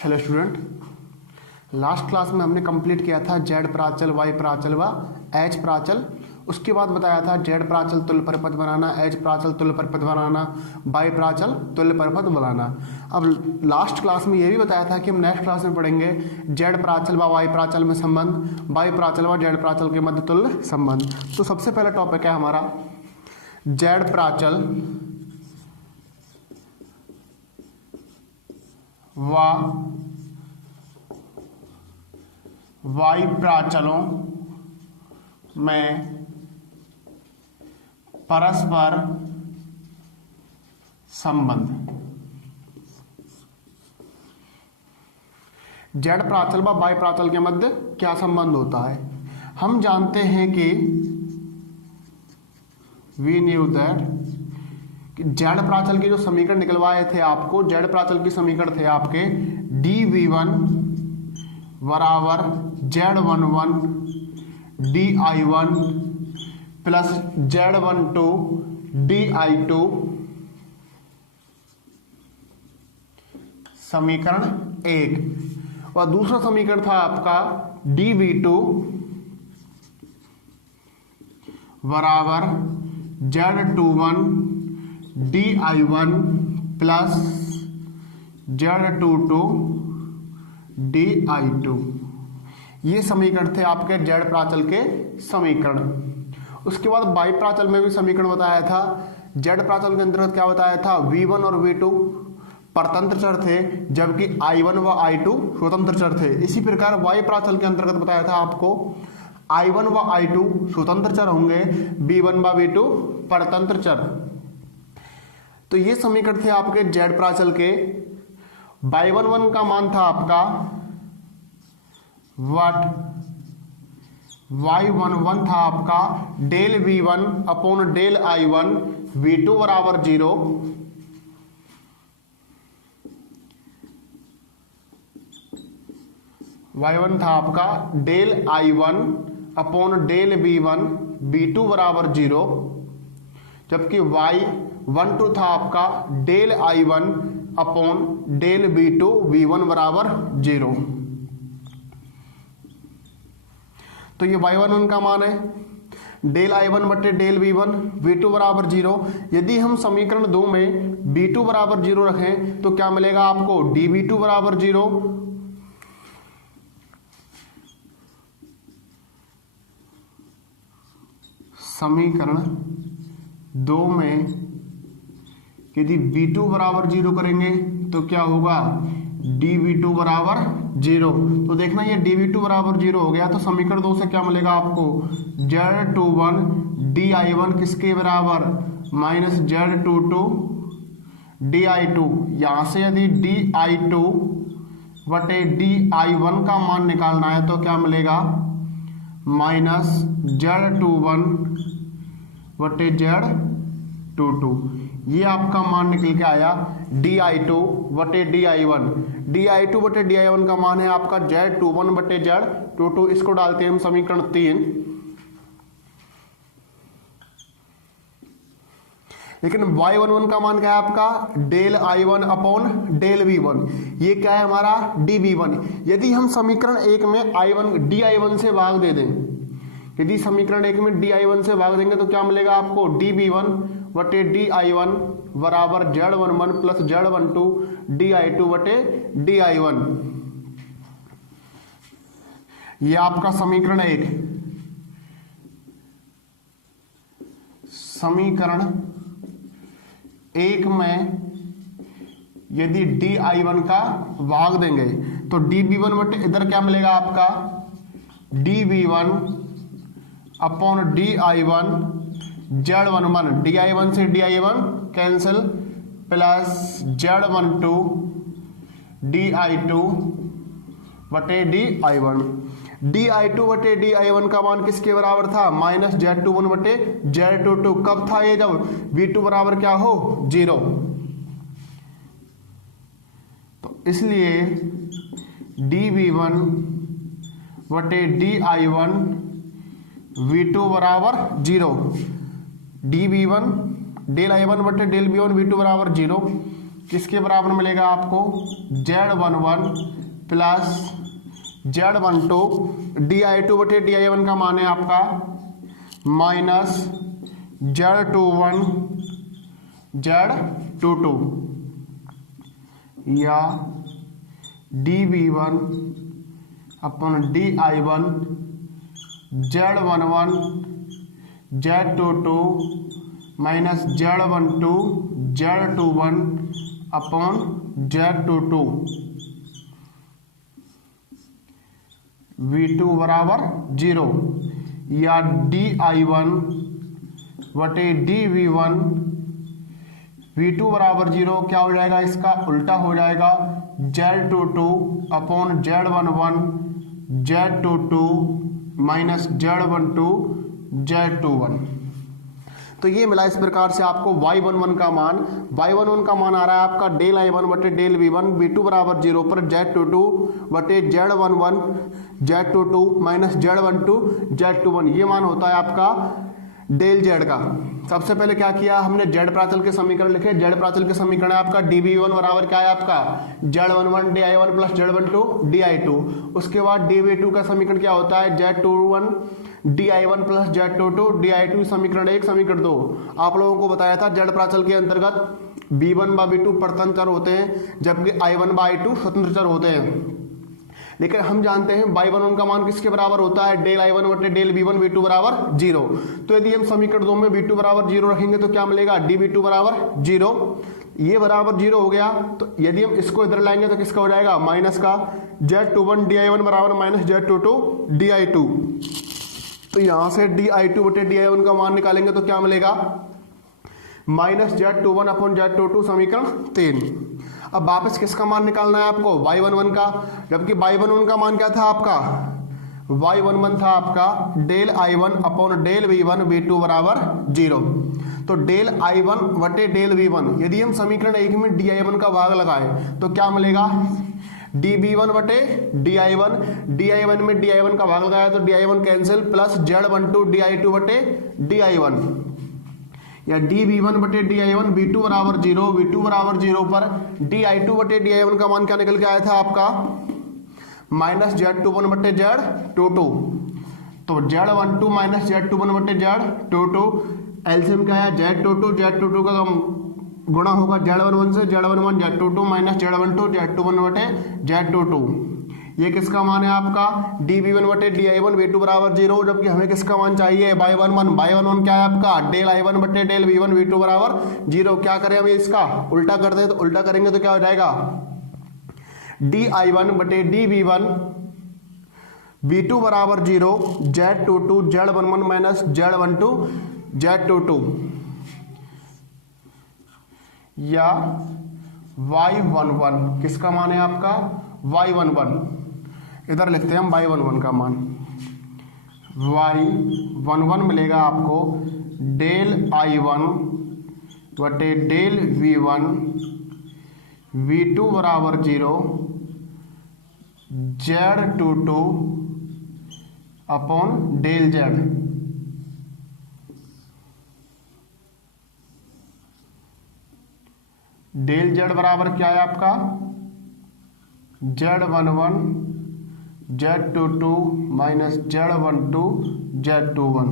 Hello student, last class में हमने complete किया था जेड प्राचल, वाई प्राचल व एच प्राचल। उसके बाद बताया था जेड प्राचल तुल्य परिपथ बनाना, एच प्राचल तुल्य परिपथ बनाना, वाई प्राचल तुल्य परिपथ बनाना। अब लास्ट क्लास में ये भी बताया था कि हम नेक्स्ट क्लास में पढ़ेंगे जेड प्राचल व वाई प्राचल में संबंध, वाई प्राचल व जेड प्राचल के मध्य तुल्य संबंध। तो सबसे पहला टॉपिक है हमारा जेड प्राचल व वाई प्राचलों में परस्पर संबंध। जेड प्राचल व वाई प्राचल के मध्य क्या संबंध होता है? हम जानते हैं कि वी न्यू दैट जेड प्राचल के जो समीकरण निकलवाए थे आपको, जेड प्राचल के समीकरण थे आपके dv1 बराबर z11 di1 plus z12 di2, समीकरण 1। और दूसरा समीकरण था आपका dv2 बराबर z21 di1 plus z22 di2। ये समीकरण थे आपके जेड प्राचल के समीकरण। उसके बाद वाई प्राचल में भी समीकरण बताया था। जेड प्राचल के अंतर्गत क्या बताया था? v1 और v2 परतंत्र चर थे, जबकि i1 व i2 स्वतंत्र चर थे। इसी प्रकार वाई प्राचल के अंतर्गत बताया था आपको i1 व i2 स्वतंत्र चर होंगे, v1 व v2 परतंत्र चर। तो ये समीकरण थे आपके जेड प्राचल के। y11 का मान था आपका y11 था आपका del v1 upon del i1, v2 बराबर 0, y1 था आपका डेल i1 अपॉन डेल v1, v2 बराबर 0, जबकि y12 था आपका डेल i1 अपॉन डेल v2, v1 बराबर 0। तो ये y11 का मान है डेल i1 बटे डेल v1, v2 बराबर 0। यदि हम समीकरण 2 में v2 बराबर 0 रखें तो क्या मिलेगा आपको? dv2 बराबर 0 समीकरण 2 में यदि v2 बराबर 0 करेंगे तो क्या होगा? dv2 बराबर 0। तो देखना ये dv2 बराबर 0 हो गया, तो समीकरण 2 से क्या मिलेगा आपको? z21 di1 किसके बराबर? Minus z22 di2। यहां से यदि di2 बटे di1 का मान निकालना है तो क्या मिलेगा? माइनस z21 बटे z22। ये आपका मान निकल के आया di2 बटे di1। di2 बटे di1 का मान है आपका z21 बटे z22। इसको डालते हैं हम समीकरण 3। लेकिन y11 का मान क्या है आपका? डेल i1 अपॉन डेल v1। ये क्या है हमारा? dv1। यदि हम समीकरण 1 में di1 से भाग दे दें, यदि समीकरण 1 में di1 से भाग देंगे तो क्या मिलेगा आपको? dv1 बटे di1 बराबर z11 प्लस z12 di2 बटे di1। ये आपका समीकरण 1। समीकरण 1 में यदि di1 का भाग देंगे तो dv1 बटे इधर क्या मिलेगा आपका? dv1 upon di1 z11 di1 से di1 cancel plus z12 di2 बटे di1। di2 बटे di1 का मान किसके बराबर था? माइनस z21 बटे z22। कब था ये? जब v2 बराबर क्या हो? 0। तो इसलिए dv1 बटे di1 v2 बराबर 0। dv1 डेल i1 बटे डेल v1 v2 बराबर 0। किसके बराबर मिलेगा आपको, Z11 प्लस Z12 DI2 बटे DI1 का मान है आपका माइनस Z21 Z22 या DV1 अपन DI1 Z11 Z22 minus Z12 Z21 upon Z22 V2 बराबर 0 या DI1 बटे DV1 V2 बराबर 0 क्या हो जाएगा, इसका उल्टा हो जाएगा Z22 upon Z11 Z22 minus Z12 Z21। तो ये मिला इस प्रकार से आपको y11 का मान आ रहा है आपका डेल I1 बटे डेल V1 V2 बराबर 0 पर Z22 बटे Z11 Z22 minus Z12 Z21, ये मान होता है आपका डेल Z का। सबसे पहले क्या किया हमने, Z प्राचल के समीकरण लिखे। Z प्राचल के समीकरण है आपका dV1 बराबर क्या है आपका Z11 DI1 plus Z12 DI2। उसके बाद dV2 का समीकरण क्या होता है Z21 DI1 plus Z22 DI2। समीकरण 1 समीकरण 2 आप लोगों को बताया था। Z प्राचल के अंतर्गत V1 व V2 परतंत्र चर होते हैं जबकि I1 व I2 स्वतंत्र चर होते हैं। लेकिन हम जानते हैं y11 का मान किसके बराबर होता है, डेल I1 बटे डेल V1 V2 बराबर 0। तो यदि हम समीकरण 2 में V2 बराबर 0 रखेंगे तो क्या मिलेगा, dV2 बराबर 0। ये बराबर 0 हो गया तो यदि हम इसको इधर लाएंगे तो किसका हो जाएगा, माइनस का Z21 DI1 बराबर माइनस Z22 DI2। तो यहां से DI2 बटे DI1 का मान निकालेंगे तो क्या मिलेगा, माइनस Z21 अपॉन Z22 समीकरण 3। अब वापस किसका मान निकालना है आपको, y11 का, जबकि y11 का मान क्या था आपका, y11 था आपका डेल I1 अपॉन डेल V1 V2 बराबर 0। तो डेल I1 बटे डेल V1, यदि हम समीकरण 1 में DI1 का भाग लगाए तो क्या मिलेगा, dV1 बटे DI1, DI1 में DI1 का भाग लगाया तो DI1 cancel plus Z12 DI2 बटे DI1 या dV1 बटे DI1 V2 बराबर 0, V2 बराबर 0 पर DI2 बटे DI1 का मान क्या निकल के आया था आपका, माइनस Z21 बटे Z22। तो Z12 माइनस Z21 बटे Z22 एलसीएम क्या है, Z22 का गुणा होगा Z11 से, Z11 Z22 minus Z12 Z21 बटे Z22। ये किसका मान है आपका, dV1 बटे DI1 V2 बराबर 0, जबकि हमें किसका मान चाहिए, y11 क्या है आपका, डेल I1 बटे डेल V1 V2 बराबर 0। क्या करें हम इसका उल्टा करते हैं, तो उल्टा करेंगे तो क्या हो जाएगा, DI1 बटे dV1 V2 बराबर 0 Z22 Z11 minus Z12 Z22 या y11 किसका मान है आपका, y11 इधर लिखते हैं हम y11 का मान, y11 मिलेगा आपको डेल I1 बटे डेल V1 V2 बराबर 0 Z22 अपॉन डेल Z। डेल Z बराबर क्या है आपका, Z11 Z22 minus Z12 Z21।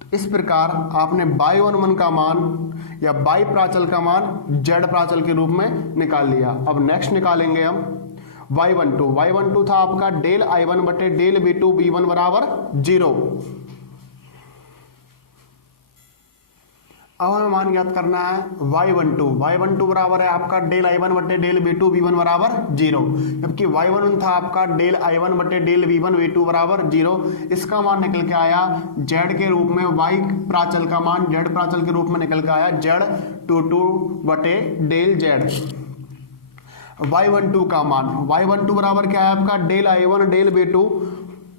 तो इस प्रकार आपने y11 का मान या y प्राचल का मान Z प्राचल के रूप में निकाल लिया। अब नेक्स्ट निकालेंगे हम y12 था आपका डेल I1 बटे डेल V2 V1 बराबर 0। अब हमें मान ज्ञात करना है y12 बराबर है आपका डेल I1 बटे डेल V2 V1 बराबर 0, जबकि y11 था आपका डेल I1 बटे डेल V1 V2 बराबर 0। इसका मान निकल के आया z के रूप में, y प्राचल का मान z प्राचल के रूप में निकल के आया Z22 बटे डेल Z। y12 का मान, y12 बराबर क्या है आपका del I1 del V2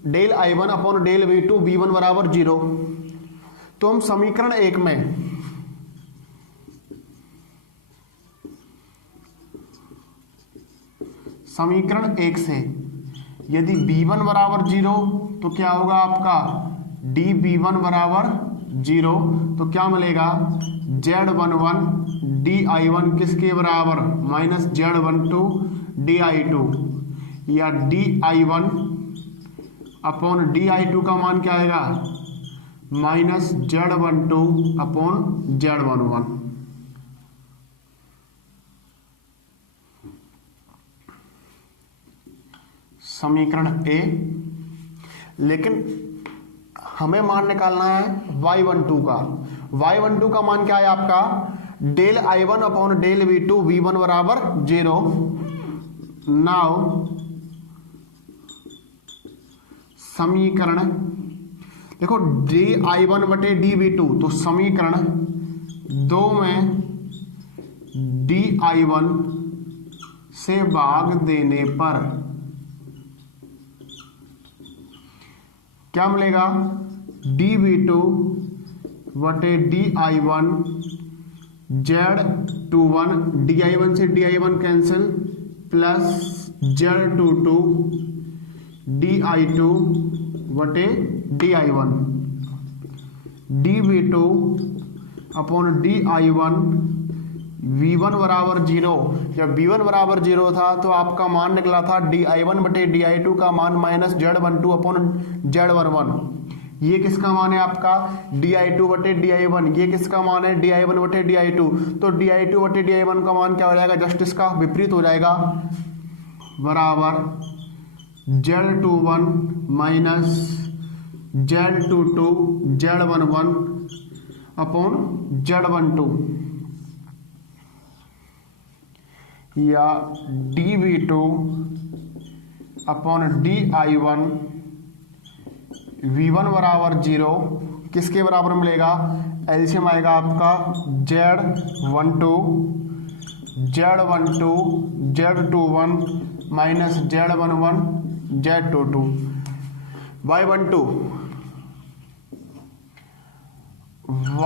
del I1 अपॉन डेल V2 V1 बराबर 0। तो हम समीकरण 1 में समीकरण 1 से यदि V1 बराबर 0 तो क्या होगा आपका dV1 बराबर जीरो, तो क्या मिलेगा Z11 DI1 किसके बराबर माइनस Z12 DI2, या DI1 अपॉन DI2 का मान क्या आएगा माइनस Z12 अपॉन Z11। समीकरण ए। लेकिन हमें मान निकालना है y12 का। y12 का मान क्या है आपका डेल I1 अपॉन डेल V2 V1 बराबर 0। नाउ समीकरण देखो DI1 बटे DV2, तो समीकरण 2 में DI1 से भाग देने पर क्या मिलेगा DV2 बटे DI1 Z21 DI1 से DI1 cancel plus Z22 DI2 बटे DI1 DV2 upon DI1 V1 बराबर 0। जब V1 बराबर 0 था तो आपका मान निकला था DI1 बटे DI2 का मान माइनस Z12 अपॉन Z11। ये किसका मान है आपका DI2 बटे DI1, ये किसका मान है DI1 बटे DI2। तो DI2 बटे DI1 का मान क्या हो जाएगा जस्ट इसका विपरीत हो जाएगा, बराबर Z21 minus Z22 Z11 upon Z12, या DV2 अपॉन DI1 V1 बराबर 0 किसके बराबर मिलेगा, एलसीएम आएगा आपका Z12 Z21 minus Z11 Z22।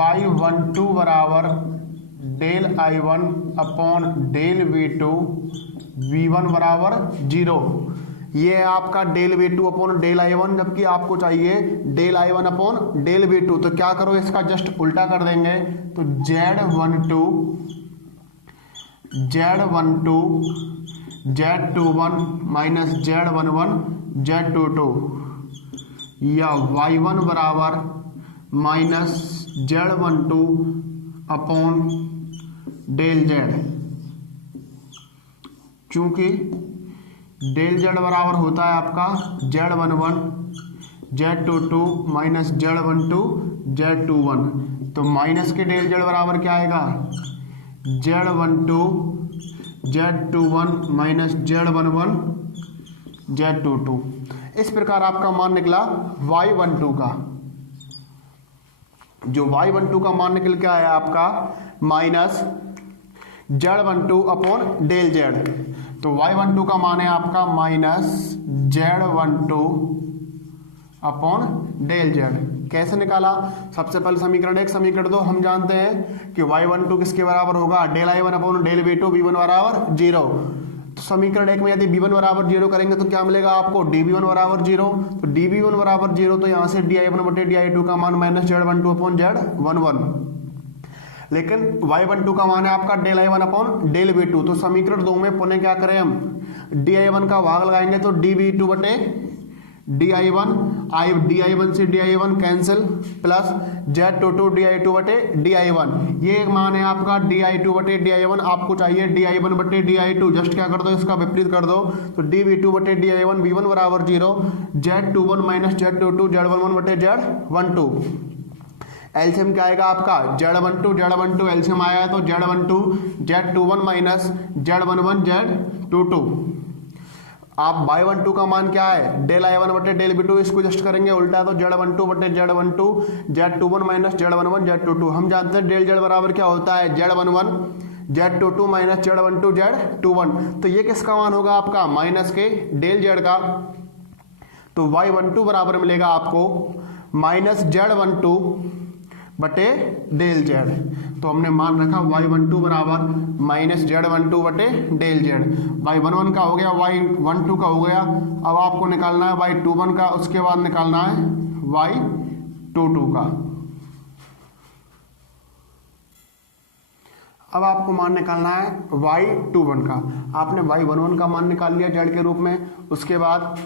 Y12 बराबर डेल I1 अपॉन डेल V2 V1 बराबर 0। ये है आपका del V2 upon del I1, जबकि आपको चाहिए डेल I1 अपॉन डेल V2। तो क्या करो इसका जस्ट उल्टा कर देंगे, तो Z12 Z21 minus Z11 Z22, या Y1 बराबर माइनस Z12 अपॉन डेल Z। चूंकि डेल Z बराबर होता है आपका Z11 Z22 minus Z12 Z21, तो माइनस के डेल Z बराबर क्या आएगा Z12 Z21 minus Z11 Z22। इस प्रकार आपका मान निकला Y12 का। जो Y12 का मान निकल के आया आपका माइनस Z12 अपॉन डेल Z। तो Y12 का मान है आपका माइनस Z12 अपॉन डेल Z। कैसे निकाला, सबसे पहले समीकरण 1 समीकरण 2 हम जानते हैं कि Y12 किसके बराबर होगा डेल I1 अपॉन डेल V2 V1 बराबर 0। तो समीकरण 1 में यदि V1 बराबर 0 करेंगे तो क्या मिलेगा आपको dV1 बराबर 0। तो dV1 बराबर 0, तो यहाँ से DI1 बटे DI2 का मान माइनस Z12 अपॉन Z11। लेकिन Y12 का मान है आपका डेल I1 अपॉन डेल V2। तो समीकरण 2 में पुनः क्या करें हम DI1 का भाग लगाएंगे, तो dV2 बटे DI1 से DI1 cancel plus Z22 DI2 बटे DI1। ये मान है आपका DI2 बटे DI1, आपको चाहिए DI1 बटे DI2। जस्ट क्या कर दो इसका विपरीत कर दो, तो dV2 बटे DI1 V1 बराबर 0, Z21 माइनस Z22 Z11 बटे Z12। एलसीएम क्या आएगा आपका Z12 एलसीएम आया है, तो Z12 Z21 minus Z11 Z22। आप Y12 का मान क्या है डेल I1 बटे डेल V2, इसको जस्ट करेंगे उल्टा, तो Z12 बटे Z12 Z21 minus Z11 Z22। हम जानते हैं डेल Z बराबर क्या होता है Z11 Z22 minus Z12 Z21। तो ये किसका मान होगा आपका माइनस के डेल Z का। तो Y12 बराबर मिलेगा आपको माइनस Z12 बटे डेल Z। तो हमने मान रखा Y12 बराबर माइनस Z12 बटे डेल Z। Y11 का हो गया, Y12 का हो गया। अब आपको निकालना है Y21 का, उसके बाद निकालना है Y22 का। अब आपको मान निकालना है y21 का। आपने y11 का मान निकाल लिया जेड के रूप में, उसके बाद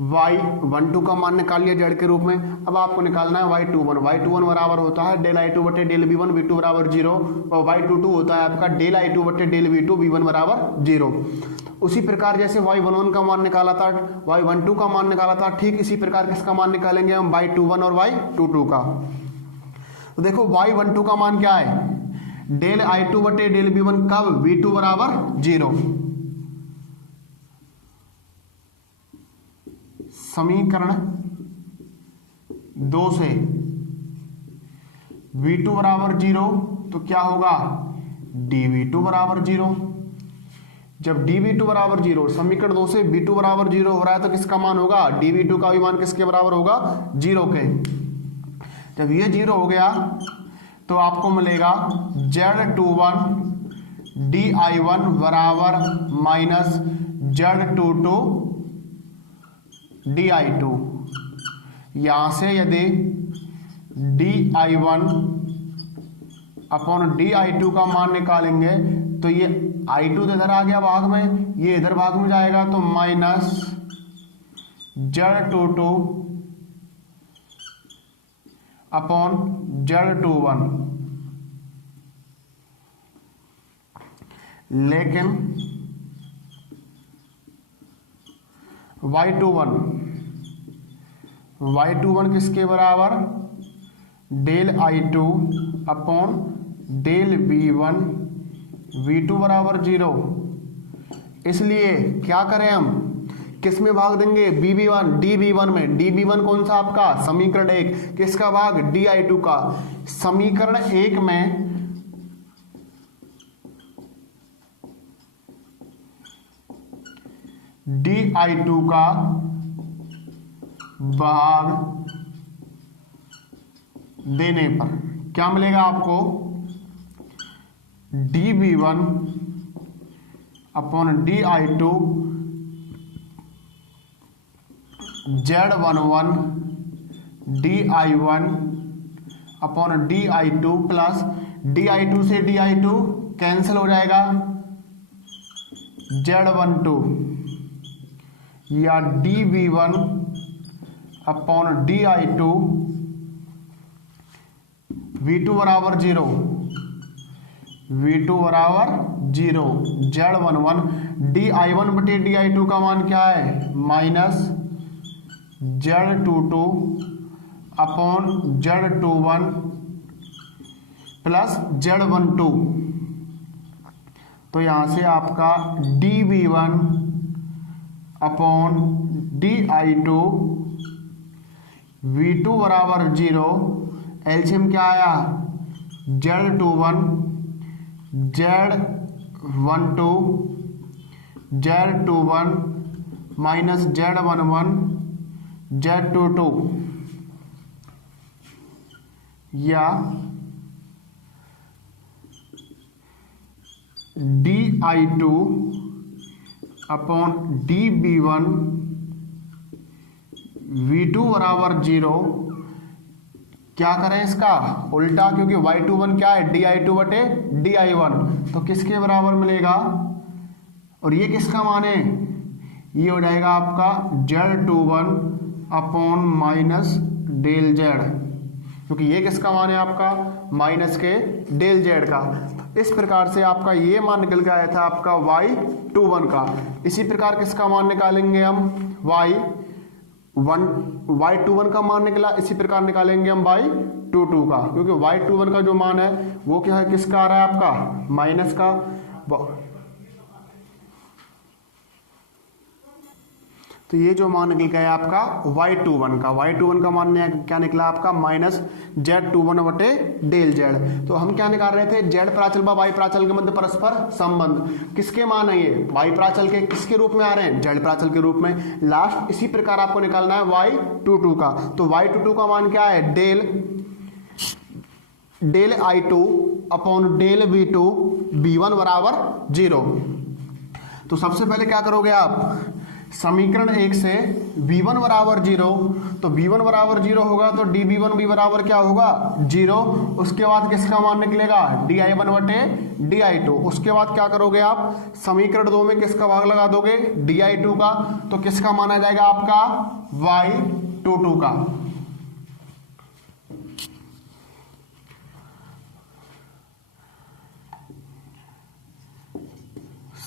y12 का मान निकाल लिया जेड के रूप में। अब आपको निकालना है y21 बराबर होता है डेल I2 बटे डेल V1 V2 बराबर 0, और y22 होता है आपका डेल I2 बटे डेल V2 V1 बराबर 0। उसी प्रकार जैसे y11 का मान निकाला था, y12 का मान निकाला था, ठीक इसी प्रकार किसका मान निकालेंगे हम, y21 और y22 का। तो देखो y12 का मान क्या है, डेल I2 बटे डेल V1 कब, V2 बराबर 0। समीकरण 2 से V2 बराबर 0 तो क्या होगा, dV2 बराबर 0। जब dV2 बराबर 0, समीकरण 2 से V2 बराबर 0 हो रहा है तो किसका मान होगा, dV2 का भी मान किसके बराबर होगा, 0 के। जब ये 0 हो गया तो आपको मिलेगा Z21 dI1 बराबर माइनस Z22 dI2। यहां से यदि dI1 अपॉन dI2 का मान निकालेंगे तो ये I2 तो इधर आ गया भाग में, ये इधर भाग में जाएगा तो माइनस Z22 अपॉन Z21। लेकिन y21 किसके बराबर, del I2 upon del V1 V2 बराबर 0। इसलिए क्या करें हम, किस में भाग देंगे, dV1 में। dV1 कौन सा आपका, समीकरण 1, किसका भाग, dI2 का। समीकरण 1 में dI2 का भाग देने पर क्या मिलेगा आपको, dV1 upon dI2 Z11 dI1 upon dI2 plus dI2 से dI2 कैंसिल हो जाएगा, Z12 या dV1 अपॉन dI2 V2 बराबर 0, V2 बराबर 0। Z11 dI1 बटे dI2 का मान क्या है, minus Z22 upon Z21 plus Z12। तो यहां से आपका dV1 अपॉन dI2 V2 बराबर 0, एलसीएम क्या आया, Z21 Z12 Z21 minus Z11 Z22 या dI2 अपॉन dV1 V2 बराबर 0। क्या करें इसका उल्टा, क्योंकि y21 क्या है, dI2 बटे dI1, तो किसके बराबर मिलेगा, और ये किसका मान है, ये हो जाएगा आपका Z21 upon minus del Z, क्योंकि ये किसका मान है आपका, माइनस के डेल Z का। इस प्रकार से आपका ये मान निकल के आया था आपका y21 का। इसी प्रकार किसका मान निकालेंगे हम, y21 का मान निकला, इसी प्रकार निकालेंगे हम y22 का, क्योंकि y21 का जो मान है वो क्या है, किसका आ रहा है आपका, माइनस का। तो ये जो मान निकल गया आपका y21 का, y21 का मान क्या निकला आपका, माइनस Z21 बटे डेल Z। तो हम क्या निकाल रहे थे, Z प्राचल व y प्राचल के मध्य परस्पर संबंध, किसके मान है ये, y प्राचल के किसके रूप में आ रहे हैं, Z प्राचल के रूप में। लास्ट इसी प्रकार आपको निकालना है y22 का। तो y22 का मान क्या है, del I2 upon del V2 V1 बराबर 0। तो सबसे पहले क्या करोगे आप, समीकरण 1 से v1 बराबर 0, तो v1 बराबर 0 होगा तो dv1 भी बराबर क्या होगा 0। उसके बाद किसका मान निकलेगा di1 बटे di2। उसके बाद क्या करोगे आप, समीकरण 2 में किसका भाग लगा दोगे di2 का, तो किसका मान आ जाएगा आपका y22 का।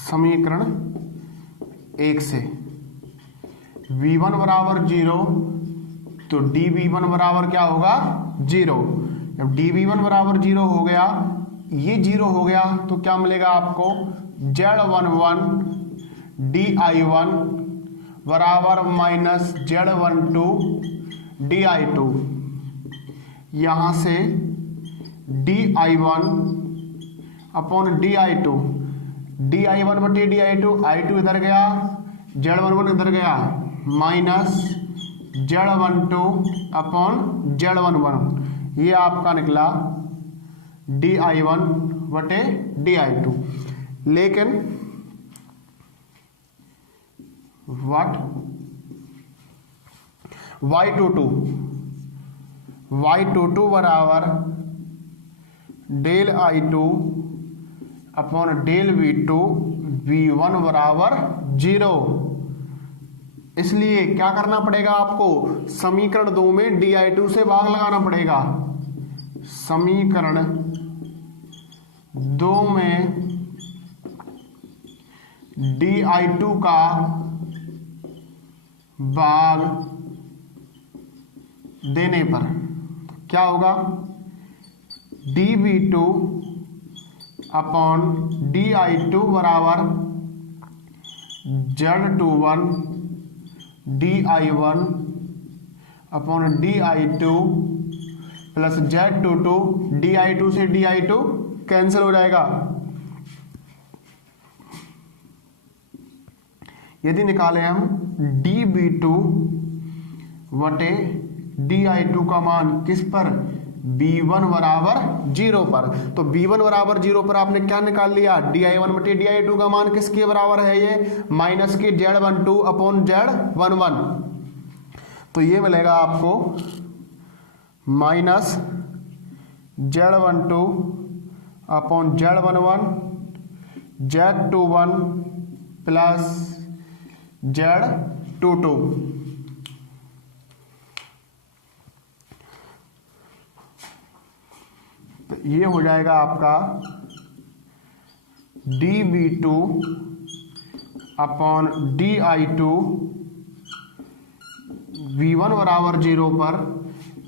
समीकरण 1 से v1 बराबर 0, तो dv1 बराबर क्या होगा 0। जब dv1 बराबर 0 हो गया, ये 0 हो गया, तो क्या मिलेगा आपको z11 di1 बराबर माइनस z12 di2। यहां से di1 अपॉन di2, di1 बटे di2, i2 इधर गया, z11 इधर गया, माइनस z12 अपॉन z11, ये आपका निकला di1 बटे di2। लेकिन व्हाट y22 बराबर del i2 upon del v2, v1 बराबर 0। इसलिए क्या करना पड़ेगा आपको, समीकरण 2 में di2 से भाग लगाना पड़ेगा। समीकरण 2 में di2 का भाग देने पर क्या होगा, dv2 अपॉन di2 बराबर z21 di1 upon di2 plus z22, di2 से di2 कैंसिल हो जाएगा। यदि निकालें हम dv2 वटे di2 का मान किस पर, v1 बराबर 0 पर, तो v1 बराबर 0 पर आपने क्या निकाल लिया, di1 बटे di2 का मान किसके बराबर है, ये माइनस के z12 अपॉन z11। तो ये मिलेगा आपको minus z12 upon z11 z21 plus z22। तो ये हो जाएगा आपका dv2 अपॉन di2, v1 बराबर 0 पर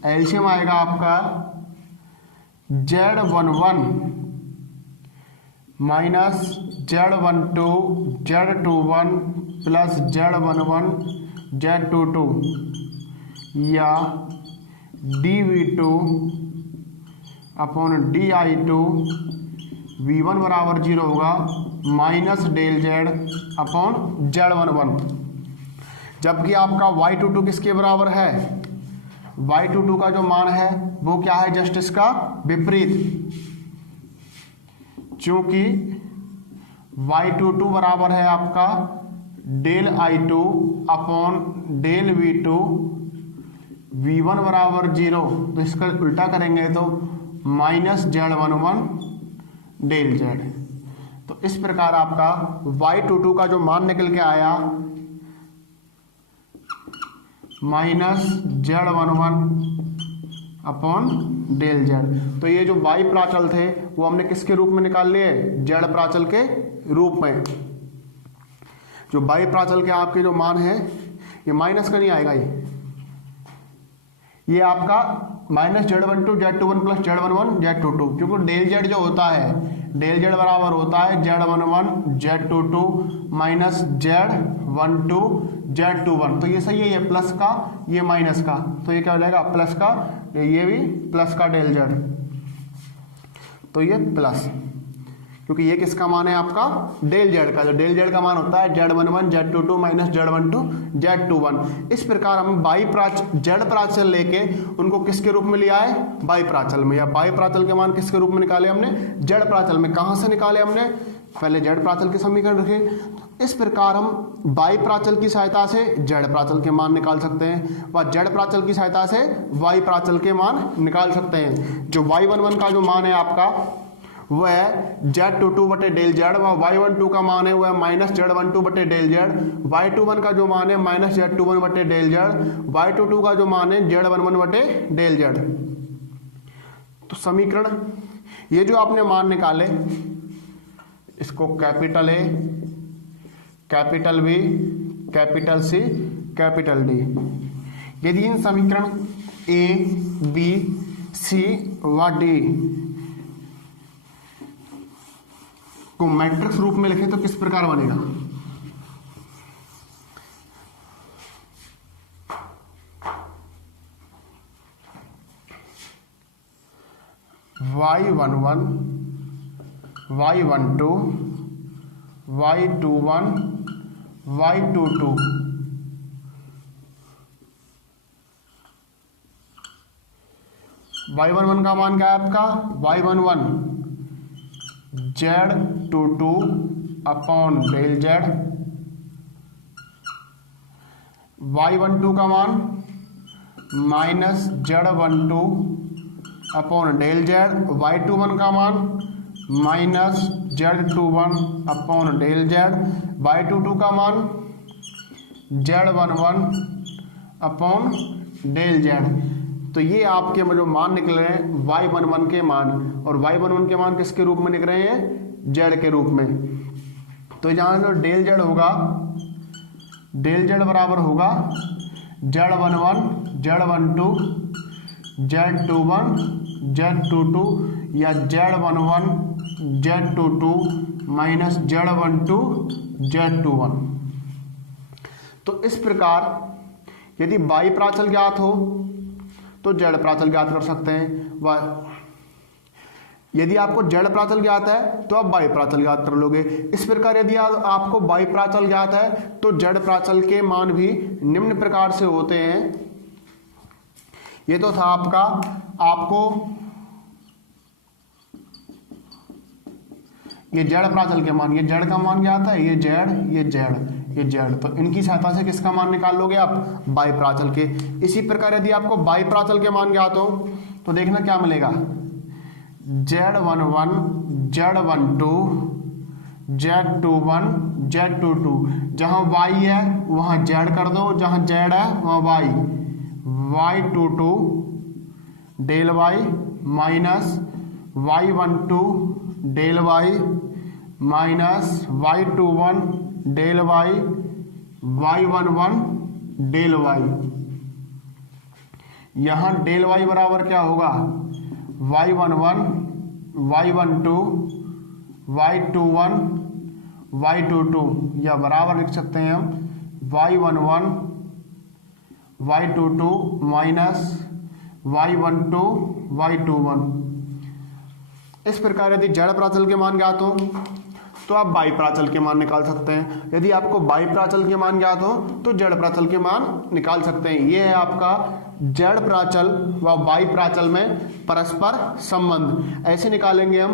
एलसीएम आएगा आपका z11 minus z12 z21 plus z11 z22, या dv2 अपॉन di2, v1 बराबर 0 होगा minus del z upon z11। जबकि आपका y22 किसके बराबर है, y22 का जो मान है वो क्या है, जस्ट इसका विपरीत, क्योंकि y22 बराबर है आपका del i2 upon del v2, v1 बराबर 0, तो इसका उल्टा करेंगे तो माइनस z11 डेल z। तो इस प्रकार आपका y22 का जो मान निकल के आया minus z11 upon del z। तो ये जो y प्राचल थे वो हमने किसके रूप में निकाल लिए, z प्राचल के रूप में। जो y प्राचल के आपके जो मान है ये माइनस का नहीं आएगा, ये आपका minus z12 z21 plus z11 z22, क्योंकि डेल z जो होता है, डेल z बराबर होता है z11 z22 minus z12 z21। तो ये सही है, ये प्लस का ये माइनस का, तो ये क्या हो जाएगा प्लस का, ये भी प्लस का डेल z, तो ये प्लस, क्योंकि ये किसका मान है आपका डेल z का, जो डेल z का मान होता है z11 z22 minus z12 z21। इस प्रकार हम z प्राचल लेके उनको किसके रूप में लिया है, y प्राचल में, या y प्राचल के मान किसके रूप में निकाले हमने, z प्राचल में। कहां से निकाले हमने, पहले जेड प्राचल के समीकरण रखे। इस प्रकार हम बाई प्राचल की सहायता से जेड प्राचल के मान निकाल सकते हैं व जेड प्राचल की सहायता से वाई प्राचल के मान निकाल सकते हैं। जो y11 का जो मान है आपका वो है Z22 बटे डेल जेड व y12 का मान है वो है माइनस Z12 बटे डेल जेड, y21 का जो मान है माइनस Z21 बटे डेल जेड, y22 का जो मान है Z11 बटे डेल जेड। तो समीकरण ये जो आपने मान निकाले इसको capital A, capital B, capital C, capital D, यदि इन समीकरण ए, बी, सी व डी को मैट्रिक्स रूप में लिखें तो किस प्रकार बनेगा? y11, y12, y21, y22, y11 का मान क्या है आपका? y11 Z22 अपॉन डेल जेड, y12 का मान माइनस Z12 अपॉन डेल जेड, y21 का मान minus Z21 upon del Z, y22 का मान Z11 अपॉन डेल जेड। तो ये आपके जो मान निकल रहे हैं y11 के मान, और y11 के मान किसके रूप में निकल रहे हैं? जेड के रूप में। तो यहाँ जो डेल जेड होगा, डेल जेड बराबर होगा Z11, Z12, Z21, Z22 या Z11, Z22 minus Z12, Z21। तो इस प्रकार यदि बाई प्राचल ज्ञात हो तो जेड प्राचल ज्ञात कर सकते हैं, व यदि आपको जेड प्राचल ज्ञात है तो आप बाई प्राचल ज्ञात कर लोगे। इस प्रकार यदि आपको बाई प्राचल ज्ञात है तो जेड प्राचल के मान भी निम्न प्रकार से होते हैं। ये तो था आपको ये जेड प्राचल के मान, ये जेड का मान ज्ञात है, ये जेड, ये जेड, ये जेड। तो इनकी सहायता से किसका मान निकाल लोगे आप? बाई प्राचल के। इसी प्रकार यदि आपको बाई प्राचल के मान ज्ञात हो तो देखना क्या मिलेगा? Z11, Z12, Z21, Z22। जहां y है वहां z कर दो, जहां z है वहां y, y22 del y minus y12 del y minus y21 del y, y11 del y। यहां डेल y बराबर क्या होगा? y11, y12, y21, y22, या बराबर लिख सकते हैं हम y11, y22 minus y12, y21। इस प्रकार यदि जेड प्राचल के मान ज्ञात हो तो आप बाई प्राचल के मान निकाल सकते हैं। यदि आपको बाई प्राचल के मान ज्ञात हो तो जेड प्राचल के मान निकाल सकते हैं। यह है आपका जेड प्राचल व बाई प्राचल में परस्पर संबंध। ऐसे निकालेंगे हम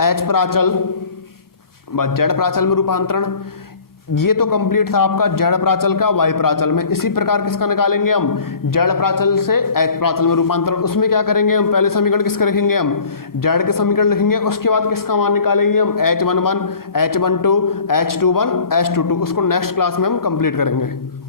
एच प्राचल व जेड प्राचल में रूपांतरण। ये तो कंप्लीट था आपका जेड प्राचल का वाई प्राचल में। इसी प्रकार किसका निकालेंगे हम? जेड प्राचल से एच प्राचल में रूपांतरण। उसमें क्या करेंगे हम? पहले समीकरण किसका लिखेंगे हम? जेड के समीकरण लिखेंगे। उसके बाद किसका मान निकालेंगे हम? H11, H12, H21, H22। उसको नेक्स्ट क्लास में हम कंप्लीट करेंगे।